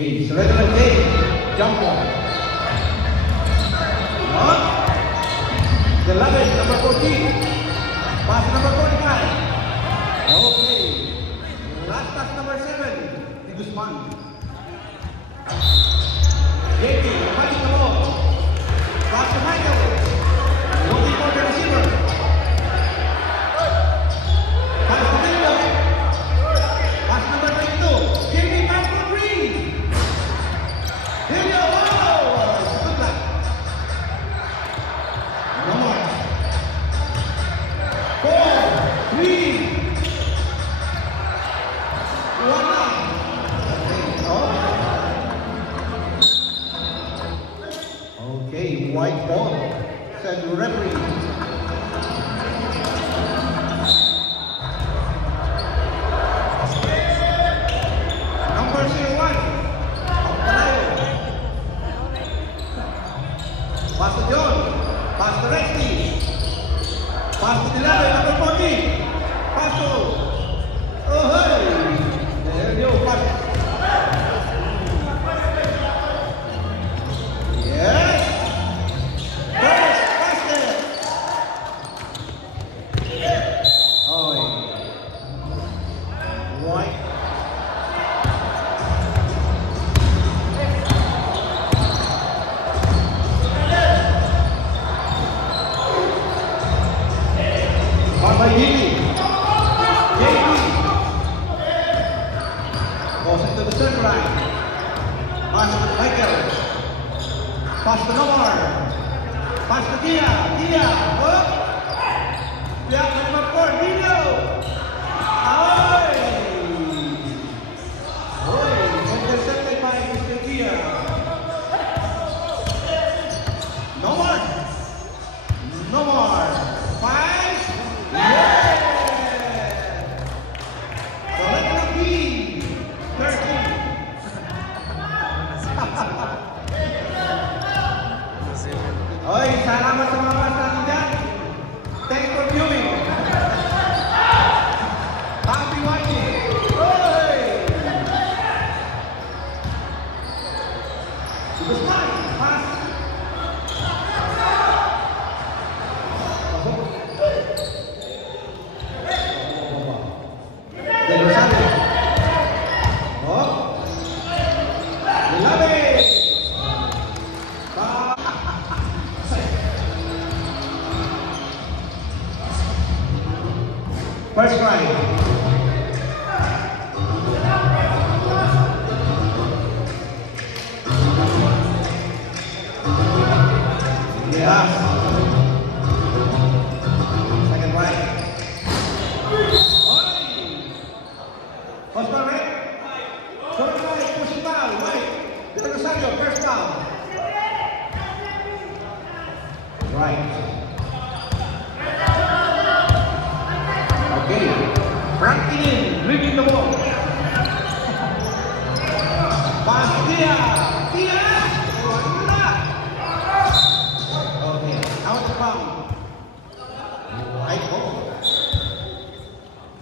Okay, so regular game, jump ball. The 11, number 14. Pass number 45. Okay. Last pass number 7. Di Guzman. JP, fighting the ball. Pass to Michael. Looking for the receiver. Pass to Dillo. Pass number 22. JP, pass to 3. Dillo, wow! Good luck. No more. 4, 3, 1 up. Okay, white ball. Said the referee. Number 01. Pass to John. Pass to Rexy. Pass to 11, number 14. Pass to. Oh, hey. There you go. Pass. Yes. First basket. Oh, white. By Gini. JP. Goes into the center line. Pass to Michael. Pass to Nomar. Pass to Tia. Tia. Oh. Tia number 4. Video. Ay. Oy. Intercepted by Mr. Tia. Nomar. Nomar. 5. Yeah! So let's go be 13. Oy, salamat sa mga bata natin dyan. Thanks for viewing. Happy watching. Oy! Guzman, pass. Del Rosario. Oh. 11. First try. Yeah. Second try. Oscar Red. Short right, pushing foul, right. Del Rosario, first foul. Right. Okay. Frankie in, dribbling the ball. Pass Tia. Tia. Okay, out of bounds. Right ball.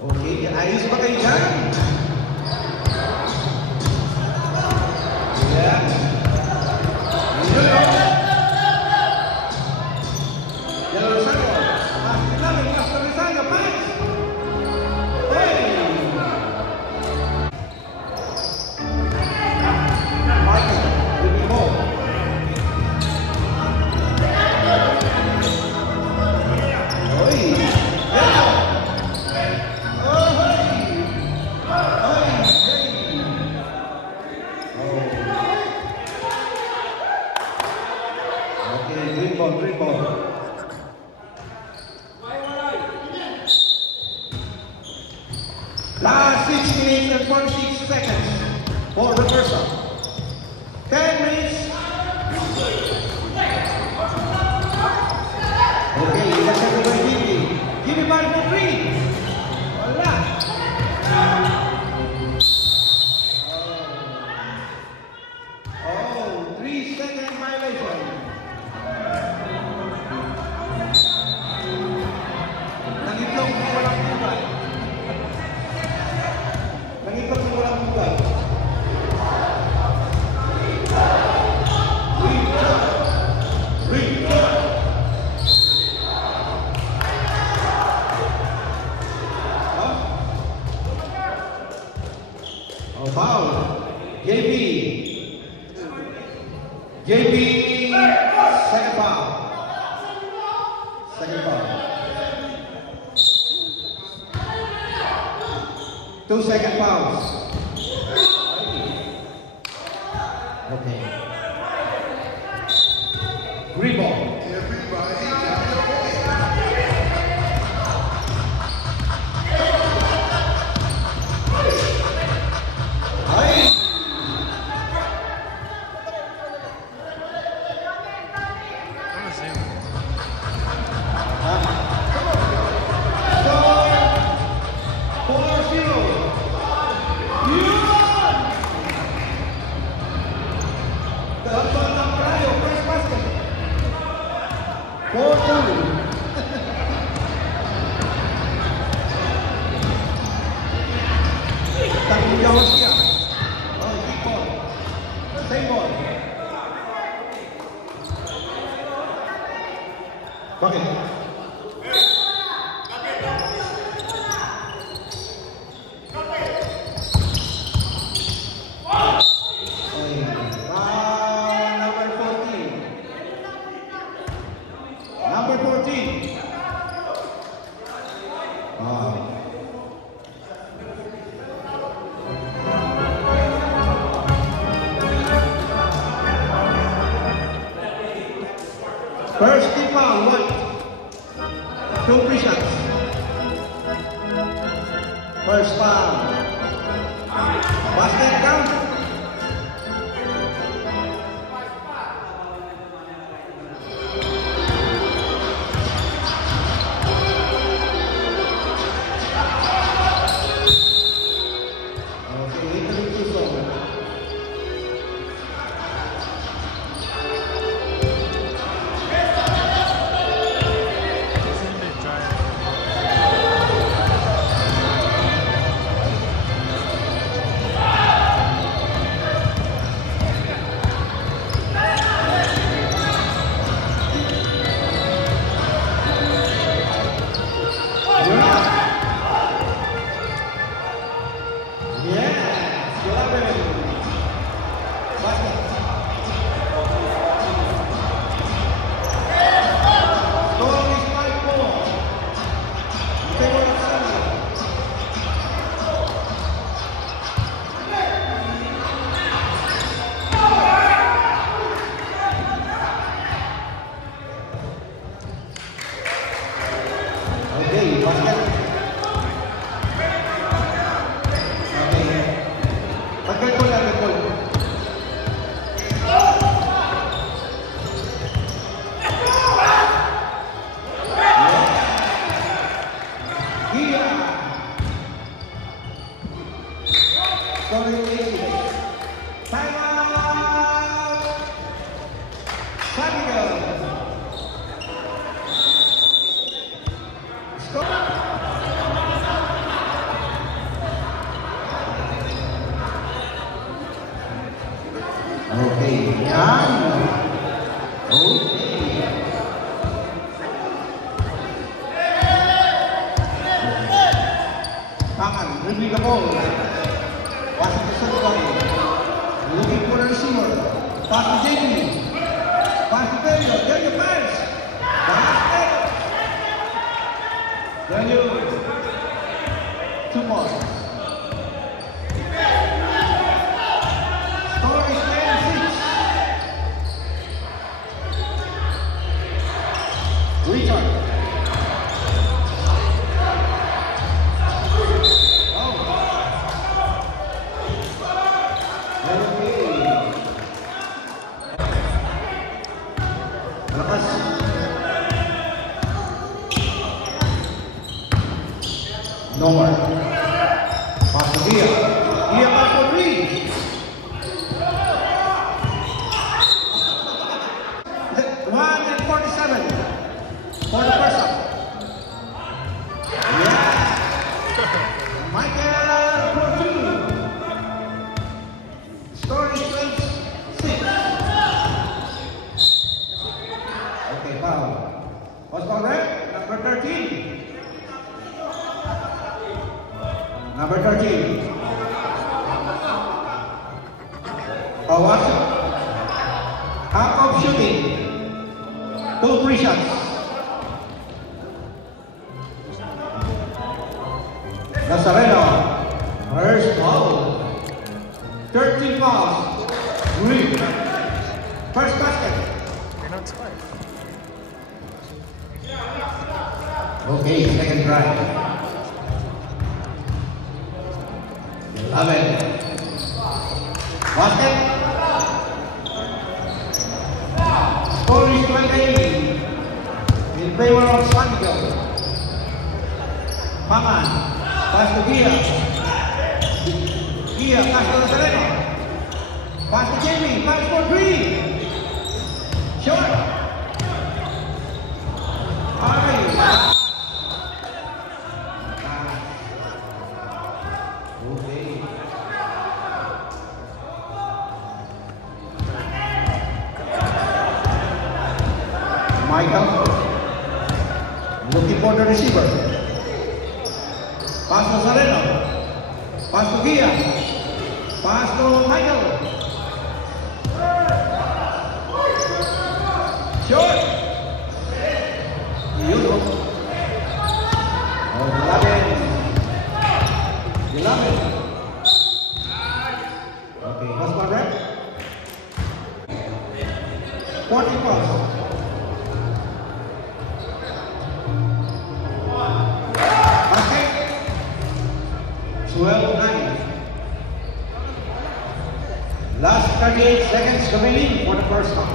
Okay, ayos ba kayo dyan? Yeah. Del Rosario. Pass to Rosario. Pass. Hey. Marcus with the ball. Oy. Yeah. Oh, hey. Hey. Okay, green ball, green ball. Last 6 minutes and 46 seconds for reversal. 10 minutes. Okay, let's have a Jimmy. Jimmy back for 3. Wala. Oh, 3-second violation. Nangitlog mo walang buwan. Nangitlog mo walang buwan. 3 second foul. Second foul. 2 second fouls. Okay. Rebound. First team foul, 1. 2 free shots. First foul. Basket count. Retrieve the ball. Pass it to Sandoval. Looking for a receiver. Pass to Jamie. Pass to Daniel. Daniel pass. Basket. Daniel. 2 more. Score is 10-6. Return. No more. Pass to Dia. Dia pass for 3. 1:47 for the first half. Yeah. Michael for 2. Score is 12-6. Okay, foul. What's correct? Number 13. Number 13. Oh, what's it? Out of shooting. 2 free shots. Nazareno, first foul. 13 fouls. Green. First basket. Okay, second drive. 11. Basket. Score is 28 in favor of San Miguel. Maman, pass to Gia. Gia, pass to Nazareno. Pass to Jamie, pass for 3. Short. Alright. Okay. Michael, looking for the receiver. Pass to Nazareno. Pass to Gia. Pass to Michael. Short. Beautiful. Oh, 11. Okay, what's my rep? 40 plus. Okay. 12-9. Last 38 seconds remaining for the first half.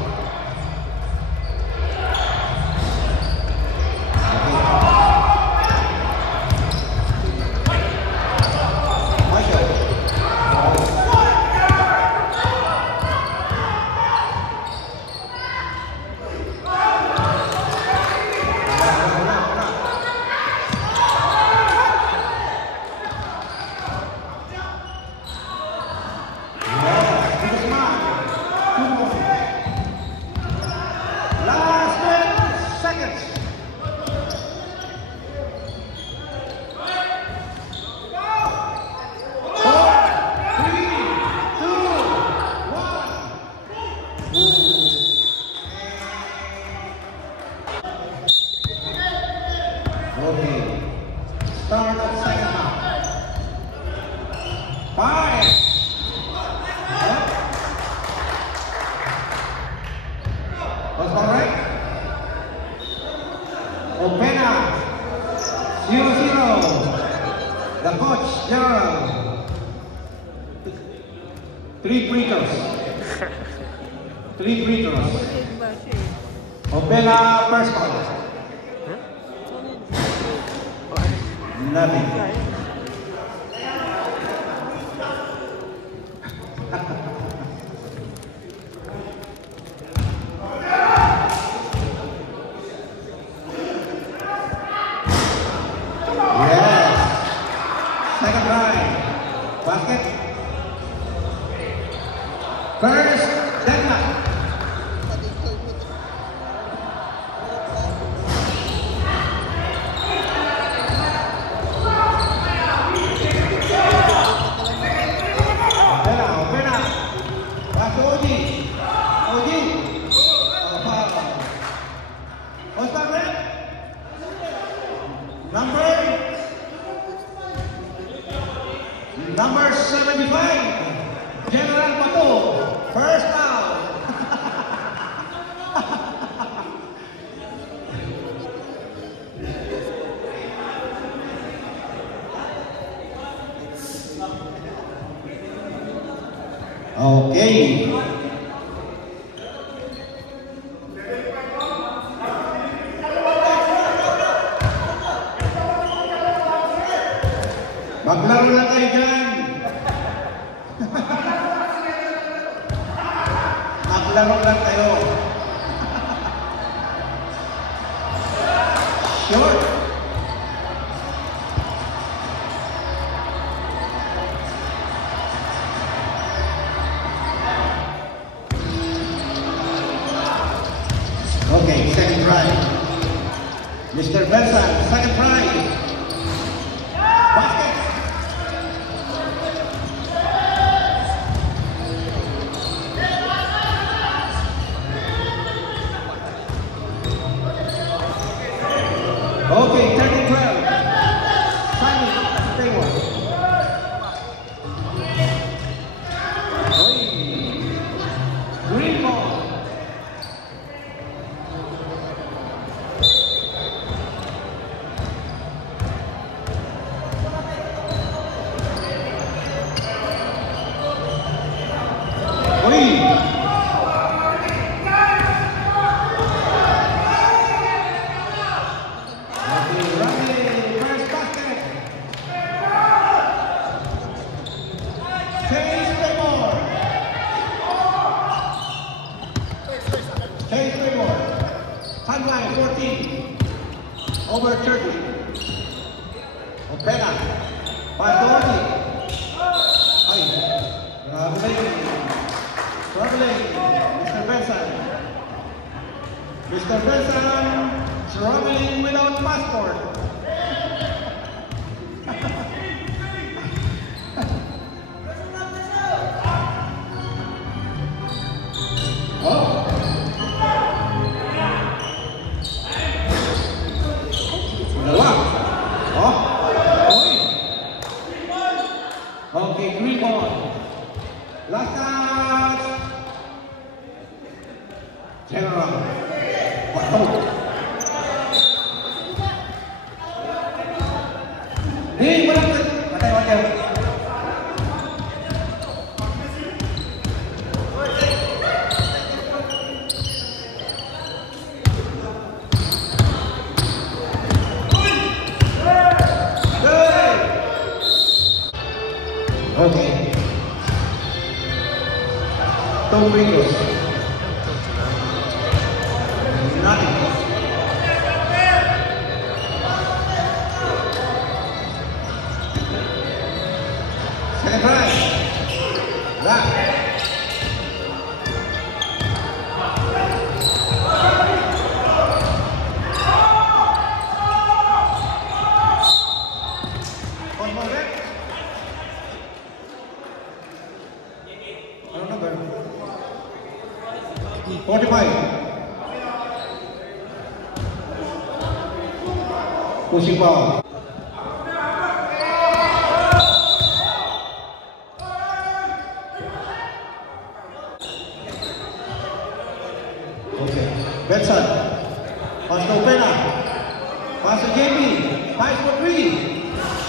Okay. Start of second half. 5. Yep. What's all right? Opena. 0-0. The coach, General. 3 free throws. 3 free throws. Opena first call. Nothing. Yes. Second drive. Basket. First deadline. Number 75, General Pato, first down. Okay. Maglaro lang kayo dyan. Maglaro lang kayo. Short. Okay, second try. Mr. Benson, second try. Basket. Change favor. Timeline 14. Over 30. Opena. Pass to Orti. Ay. Traveling. Mr. Benson. Mr. Benson traveling without passport. Okay, green ball. Last touch. General. Hey, walang watay. Okay. Two windows. Nothing. Second try. Back. One more back. Ano number? 45. Pushing ball. Okay. Benson. Pass to Opena. Pass to JP. 5 for 3.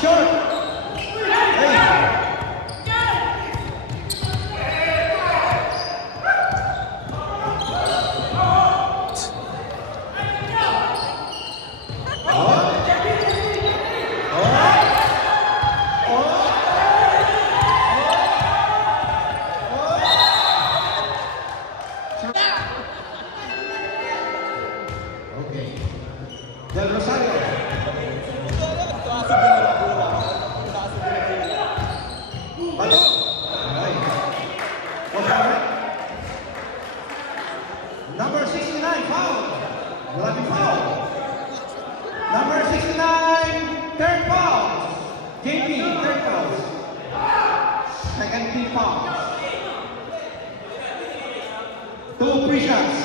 Short. Hey. Okay. Del Rosario. Bato. Alright. What's that? Number 69, foul. Will be foul. Number 69, third foul. JP, third foul. Second team foul. 2 free shots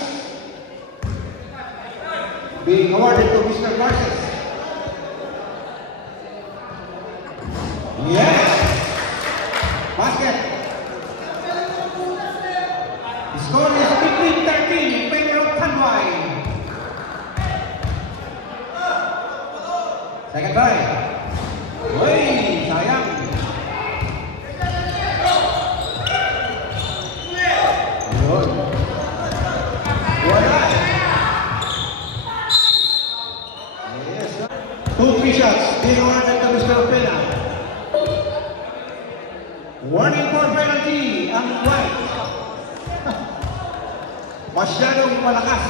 being awarded to Mr. Garces. Yes! Basket! The score is 15-13 in favor of Tanduay. Second try. Uy! Sayang! Ayun. Wala! Yes. 2 free shots being awarded to Mr. Opena. Warning for penalty ang white. Masyadong malakas.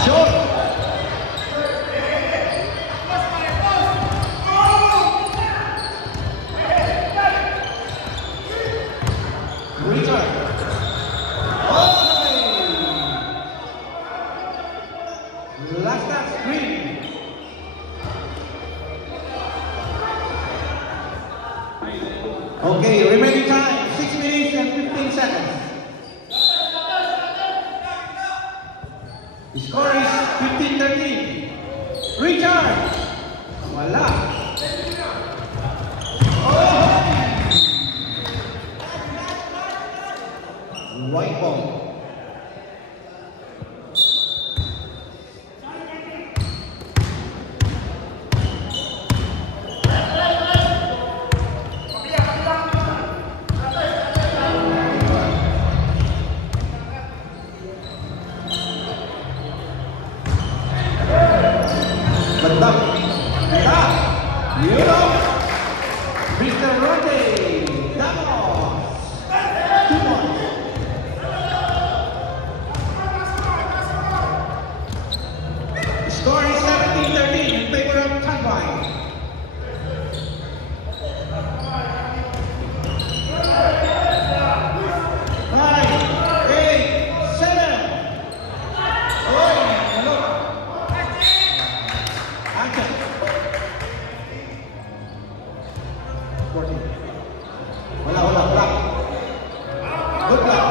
Shot. Return. Last touch, green. Okay, remaining time 6 minutes and 15 seconds. The score is 15-13. Recharge. Wala. Oh! White ball. Hold up. Stop. You know. Mr. Ronde. Damos. 2 points. Score is 17-13 in favor of Tanbay. 9, 8, 7. Oh, look. Action. 14. Wala. Block. Good block.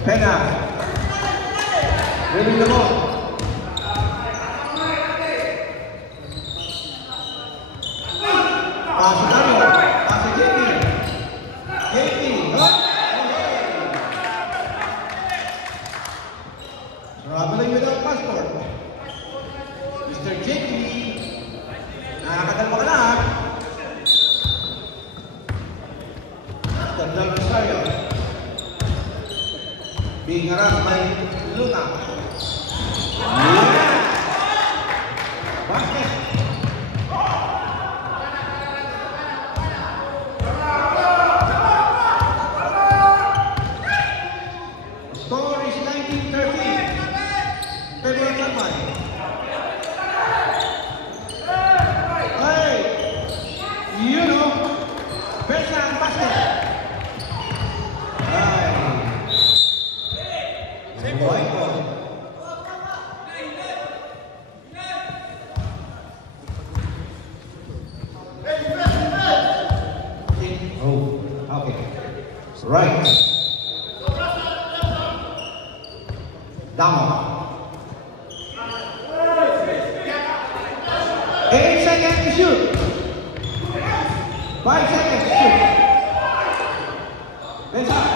Pena. Ready the ball. Pass to JP. Traveling without passport. Mr. JP. Nakakatalma ka na. Ganda ng Rosario. Being harassed by Luna. Yeah! Basket. Score is 19-13. Favorite Tanbay. Hey! You know, baseline basket. Right. Down. 8 seconds to shoot. 5 seconds to shoot. Let's up.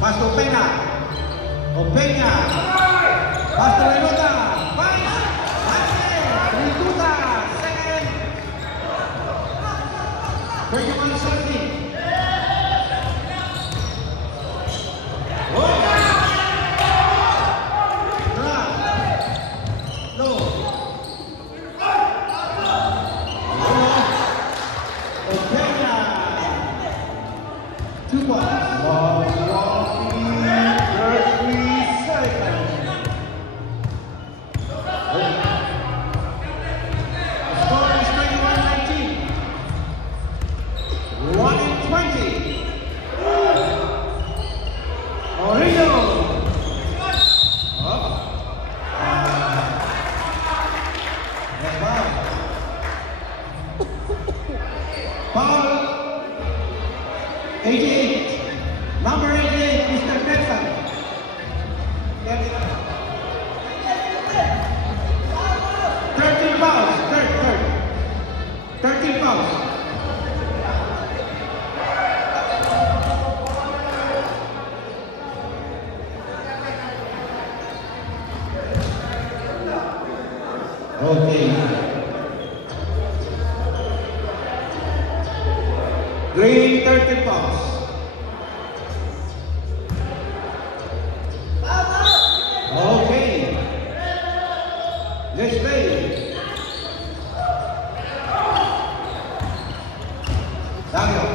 Pass to Pena. Opeña. Pass to Renota. Vice. Renota. Second. 21-17. Foul 88. Number 88, Mr. Texan. 13 fouls. Third. 13 fouls. Okay. Green 30 pounds. Okay. Let's play. Daniel.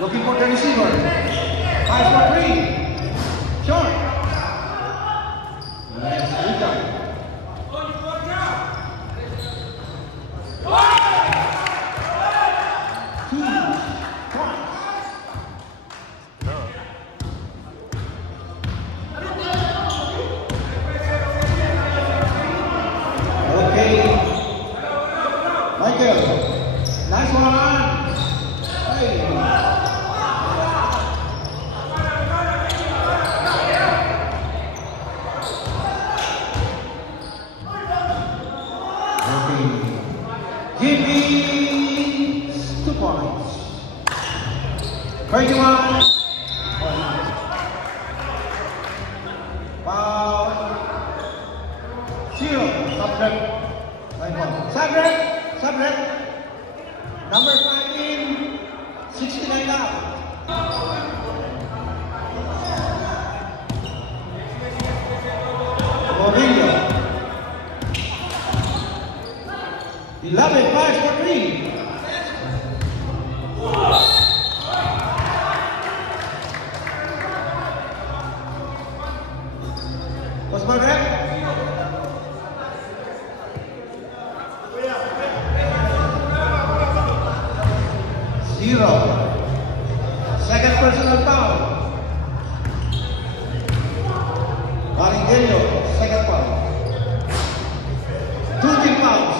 Looking for the receiver. 5 for 3. Short. Nice return. Okay. Michael. Nice one. Hey. Give me 2 points. 21. Foul. 0. Subtract. 9 points. Subtract. Number 15. 69 out. Mobilio. 11, 5 for 3. What's my rep? Zero. Second personal foul. Maringello, second foul. 2 team fouls.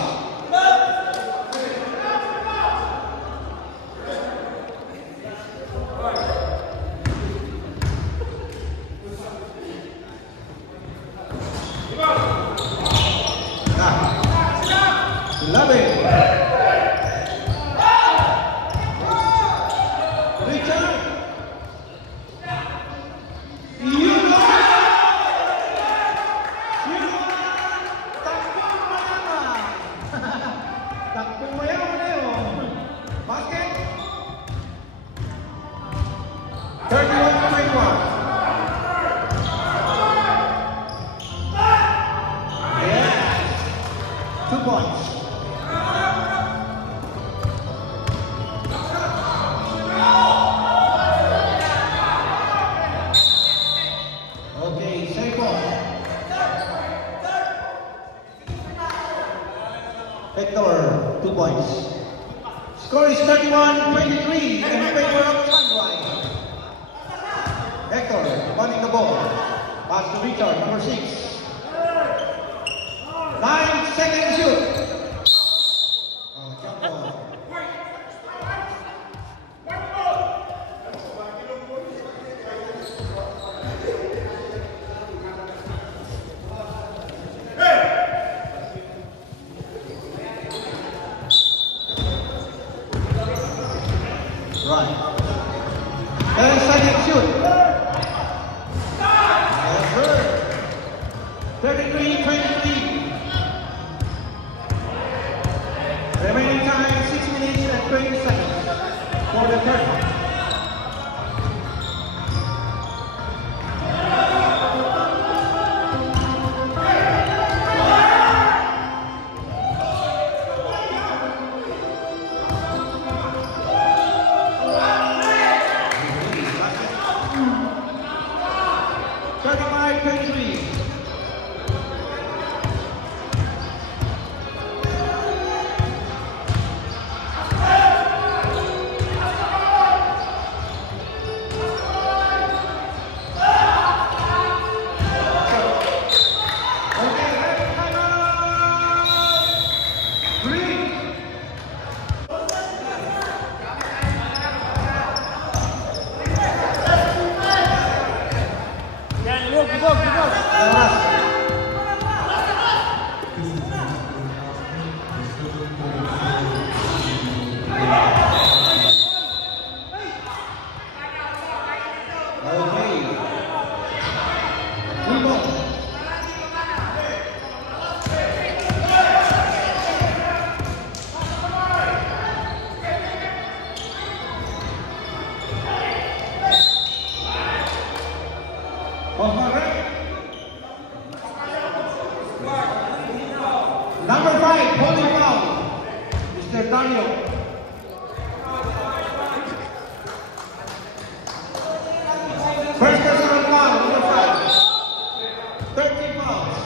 2 points. Okay, same ball. Hector, 2 points. Score is 31-23 in favor of Sunrise. Hector, running the ball. Pass to Richard, number 6. 9 seconds shoot. Jump ball. Right. 10 seconds shoot. 33-23. Remaining time 6 minutes and 20 seconds for the third one. Number 5, holding foul, Mr. Daniel. First personal foul, number 5. 13 fouls.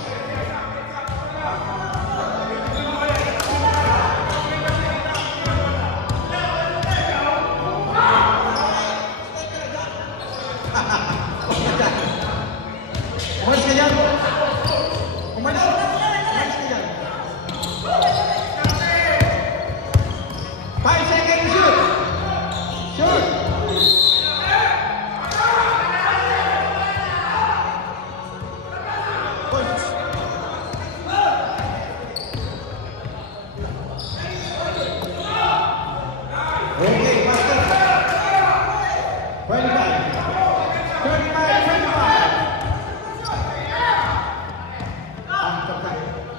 Umalis ka dyan. Umalis ka dyan. 5 seconds, shoot! Shoot! Okay, master. 25. 35-25.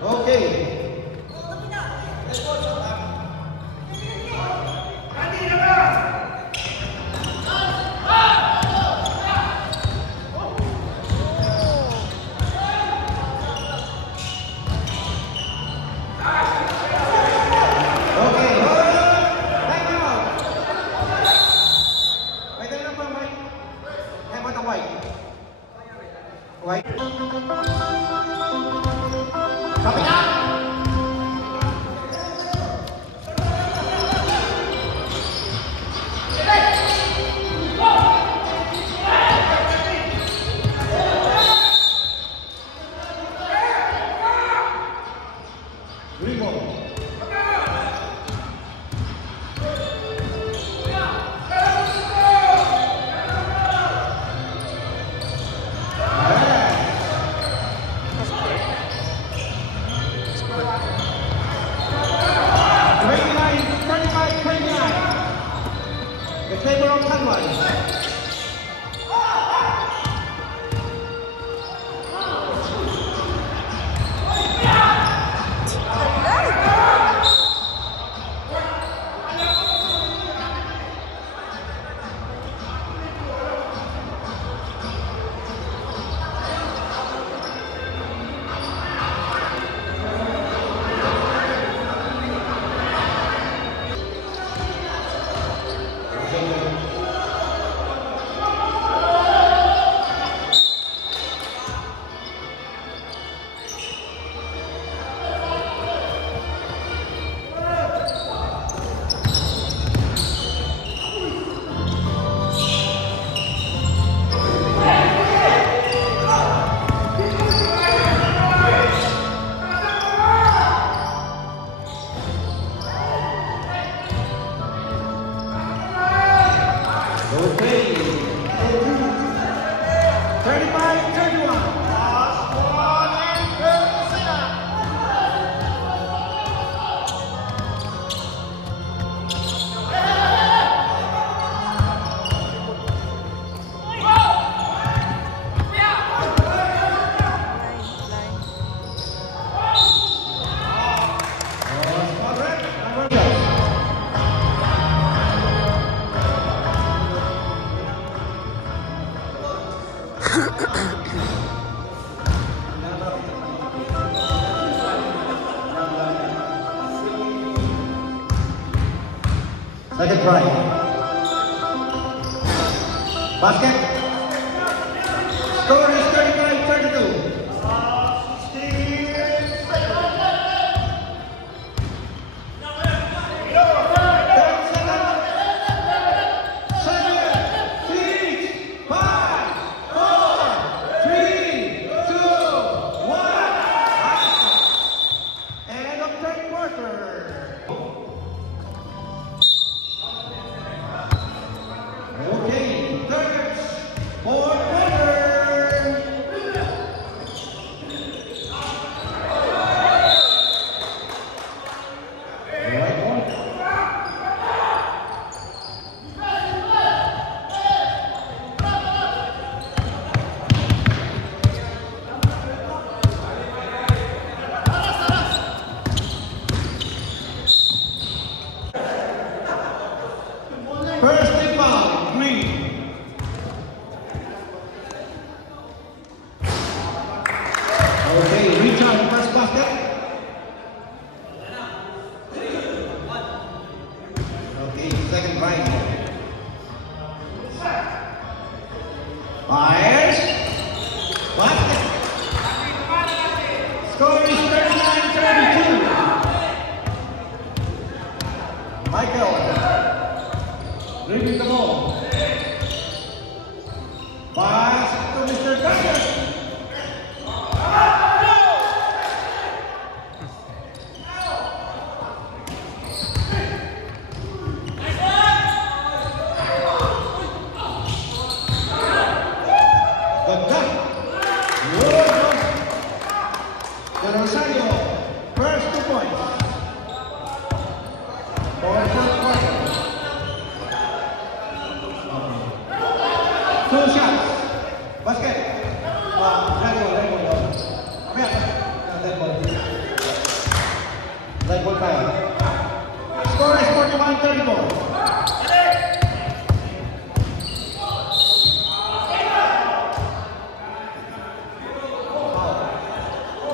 Okay. White. Kapitán! Second try. Basket. Score is 35-32. First big foul, Green. Okay, reach out, first basket. Okay, second right. Fires. Basket. Score is 39-32. Michael. Dribbling the ball. Pass to Mr. Douglas. The dunk. The Rosario. First 2 points. For the first quarter. 2 shots. Basket. Red ball time. Score is 41-34.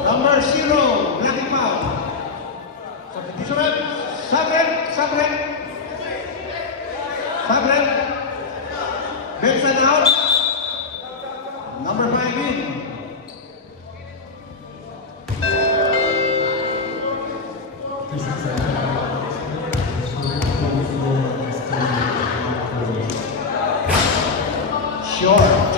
Number 0, blocking foul. Substitution. Sabret. Benson out. Number 5 in. Short.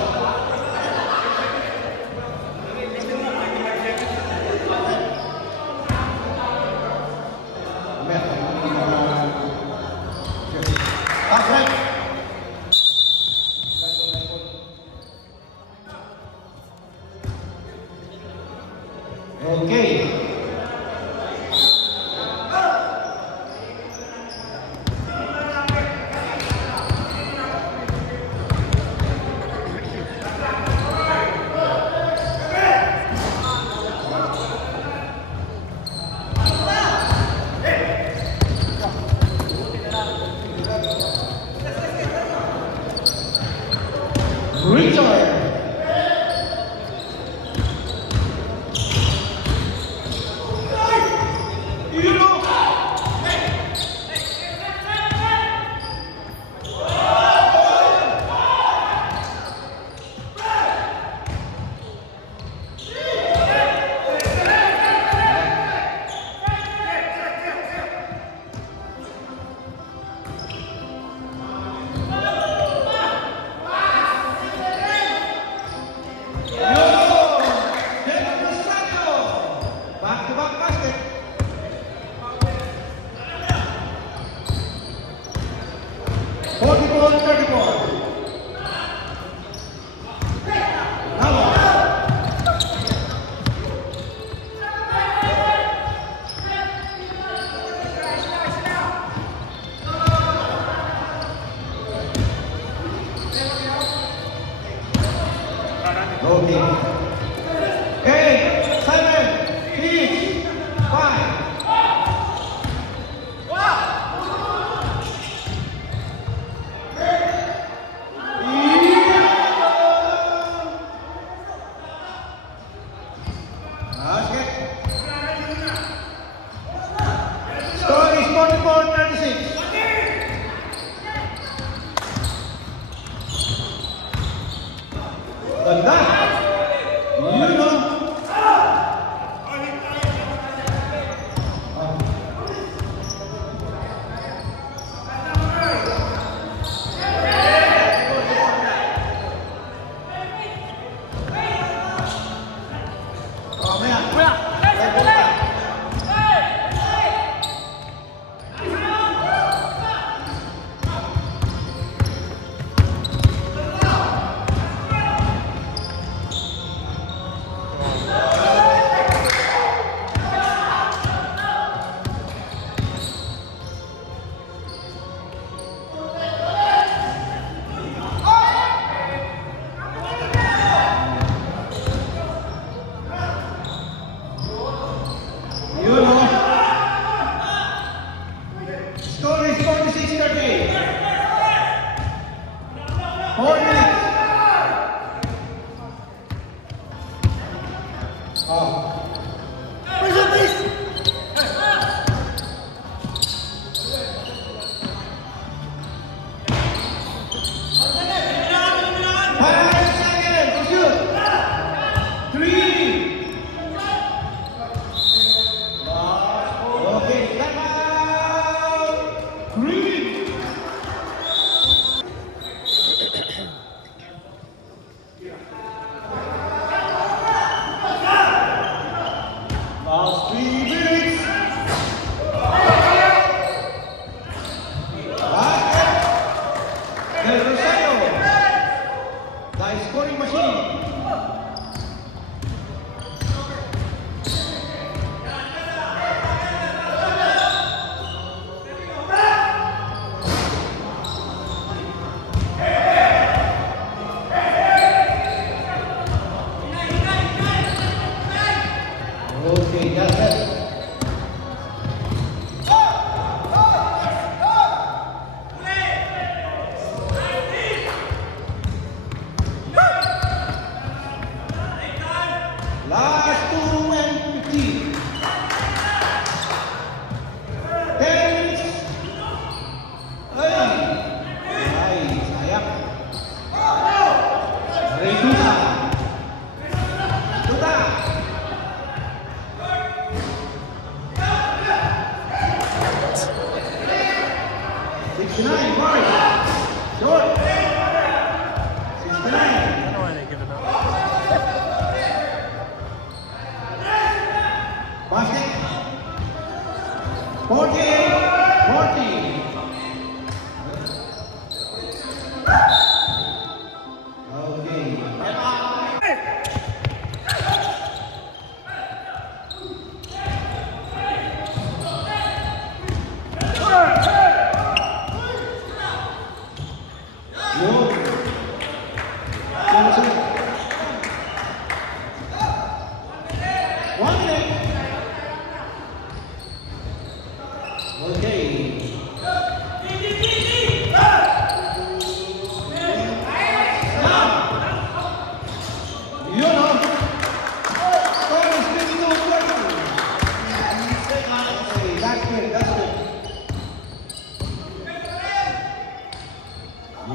Score is 46-30. 4 minutes. Pressure, please. 5 seconds to shoot. 3. Okay, time out. 3. Last 3 minutes. Basket. Del Rosario. The scoring machine. Okay, that's it. Last 2 and 15. 10 minutes. Ay, sayang. Reduta. Duta. 69, Mark. Short. 69. Basket. 48, 40. Okay. Good. 1 minute. Okay. Now, you know, score is 52-30. That's good, that's good.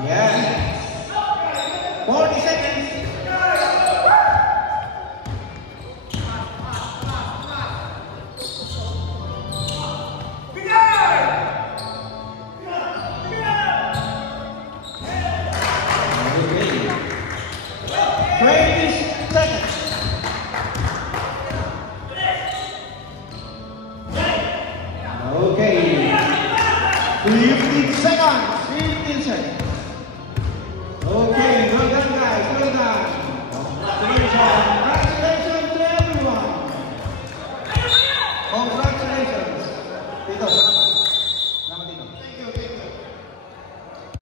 Yeah. 40 seconds. Okay. 15 seconds. 15 seconds. Okay.